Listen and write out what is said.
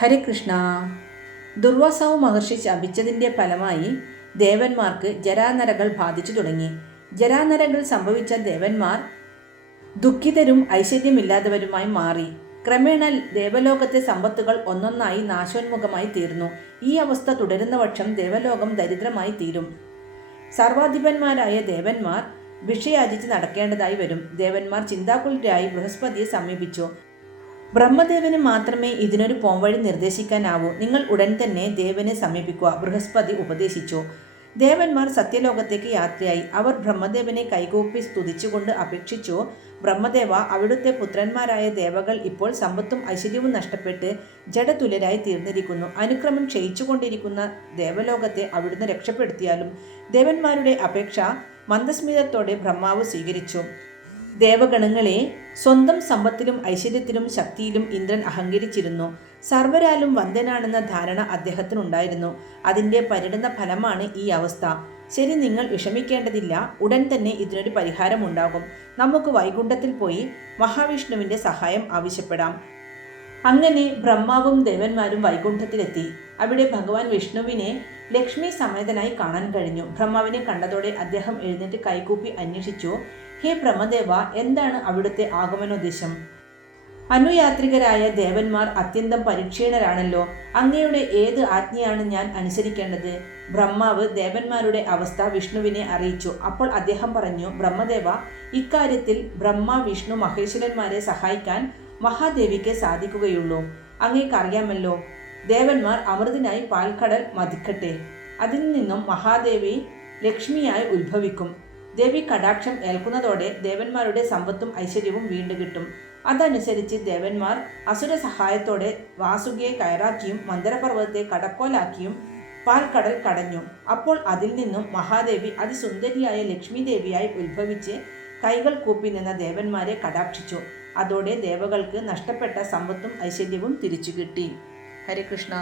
ഹരികൃഷ്ണ. ദുർവാസാവ് മഹർഷി ശപിച്ചതിൻ്റെ ഫലമായി ദേവന്മാർക്ക് ജരാനരകൾ ബാധിച്ചു തുടങ്ങി. ജരാനരകൾ സംഭവിച്ച ദേവന്മാർ ദുഃഖിതരും ഐശ്വര്യമില്ലാത്തവരുമായി മാറി. ക്രമേണ ദേവലോകത്തെ സമ്പത്തുകൾ ഒന്നൊന്നായി നാശോന്മുഖമായി തീർന്നു. ഈ അവസ്ഥ തുടരുന്ന പക്ഷം ദേവലോകം ദരിദ്രമായി തീരും. സർവാധിപന്മാരായ ദേവന്മാർ ഭിക്ഷയാചിച്ച് നടക്കേണ്ടതായി വരും. ദേവന്മാർ ചിന്താകുലരായി ബൃഹസ്പതിയെ സമീപിച്ചു. ബ്രഹ്മദേവന് മാത്രമേ ഇതിനൊരു പോംവഴി നിർദ്ദേശിക്കാനാവൂ. നിങ്ങൾ ഉടൻ തന്നെ ദേവനെ സമീപിക്കുക, ബൃഹസ്പതി ഉപദേശിച്ചു. ദേവന്മാർ സത്യലോകത്തേക്ക് യാത്രയായി. അവർ ബ്രഹ്മദേവനെ കൈകൂപ്പി സ്തുതിച്ചുകൊണ്ട് അപേക്ഷിച്ചു, ബ്രഹ്മദേവ, അവിടുത്തെ പുത്രന്മാരായ ദേവകൾ ഇപ്പോൾ സമ്പത്തും ഐശ്വര്യവും നഷ്ടപ്പെട്ട് ജഡതുല്യരായി തീർന്നിരിക്കുന്നു. അനുക്രമം ക്ഷയിച്ചുകൊണ്ടിരിക്കുന്ന ദേവലോകത്തെ അവിടുന്ന് രക്ഷപ്പെടുത്തിയാലും. ദേവന്മാരുടെ അപേക്ഷ മന്ദസ്മിതത്തോടെ ബ്രഹ്മാവ് സ്വീകരിച്ചു. ദേവഗണങ്ങളെ സ്വന്തം സമ്പത്തിലും ഐശ്വര്യത്തിലും ശക്തിയിലും ഇന്ദ്രൻ അഹങ്കരിച്ചിരുന്നു. സർവരാലും വന്ദനാണെന്ന ധാരണ അദ്ദേഹത്തിനുണ്ടായിരുന്നു. അതിൻ്റെ പരിണത ഫലമാണ് ഈ അവസ്ഥ. ശരി, നിങ്ങൾ വിഷമിക്കേണ്ടതില്ല. ഉടൻ തന്നെ ഇതിനൊരു പരിഹാരമുണ്ടാകും. നമുക്ക് വൈകുണ്ഠത്തിൽ പോയി മഹാവിഷ്ണുവിൻ്റെ സഹായം ആവശ്യപ്പെടാം. അങ്ങനെ ബ്രഹ്മാവും ദേവന്മാരും വൈകുണ്ഠത്തിലെത്തി. അവിടെ ഭഗവാൻ വിഷ്ണുവിനെ ലക്ഷ്മി സമേതനായി കാണാൻ കഴിഞ്ഞു. ബ്രഹ്മാവിനെ കണ്ടതോടെ അദ്ദേഹം എഴുന്നേറ്റ് കൈകൂപ്പി അന്വേഷിച്ചു, ഹേ ബ്രഹ്മദേവ, എന്താണ് അവിടുത്തെ ആഗമനോദ്ദേശം? അനുയാത്രികരായ ദേവന്മാർ അത്യന്തം പരിക്ഷീണരാണല്ലോ. അങ്ങയുടെ ഏത് ആജ്ഞയാണ് ഞാൻ അനുസരിക്കേണ്ടത്? ബ്രഹ്മാവ് ദേവന്മാരുടെ അവസ്ഥ വിഷ്ണുവിനെ അറിയിച്ചു. അപ്പോൾ അദ്ദേഹം പറഞ്ഞു, ബ്രഹ്മദേവ, ഇക്കാര്യത്തിൽ ബ്രഹ്മ, വിഷ്ണു, മഹേശ്വരന്മാരെ സഹായിക്കാൻ മഹാദേവിക്ക് സാധിക്കുകയുള്ളൂ. അങ്ങേക്കറിയാമല്ലോ, ദേവന്മാർ അമൃതിനായി പാൽക്കടൽ മതിക്കട്ടെ. അതിൽ നിന്നും മഹാദേവി ലക്ഷ്മിയായി ഉത്ഭവിക്കും. ദേവി കടാക്ഷം ഏൽക്കുന്നതോടെ ദേവന്മാരുടെ സമ്പത്തും ഐശ്വര്യവും വീണ്ടുകിട്ടും. അതനുസരിച്ച് ദേവന്മാർ അസുര സഹായത്തോടെ വാസുകിയെ കയറാക്കിയും മന്ദരപർവ്വതത്തെ കടക്കോലാക്കിയും പാൽക്കടൽ കടഞ്ഞു. അപ്പോൾ അതിൽ നിന്നും മഹാദേവി അതിസുന്ദരിയായ ലക്ഷ്മി ദേവിയായി ഉത്ഭവിച്ച് കൈകൾ കൂപ്പി നിന്ന ദേവന്മാരെ കടാക്ഷിച്ചു. അതോടെ ദേവകൾക്ക് നഷ്ടപ്പെട്ട സമ്പത്തും ഐശ്വര്യവും തിരിച്ചു കിട്ടി. ഹരികൃഷ്ണ.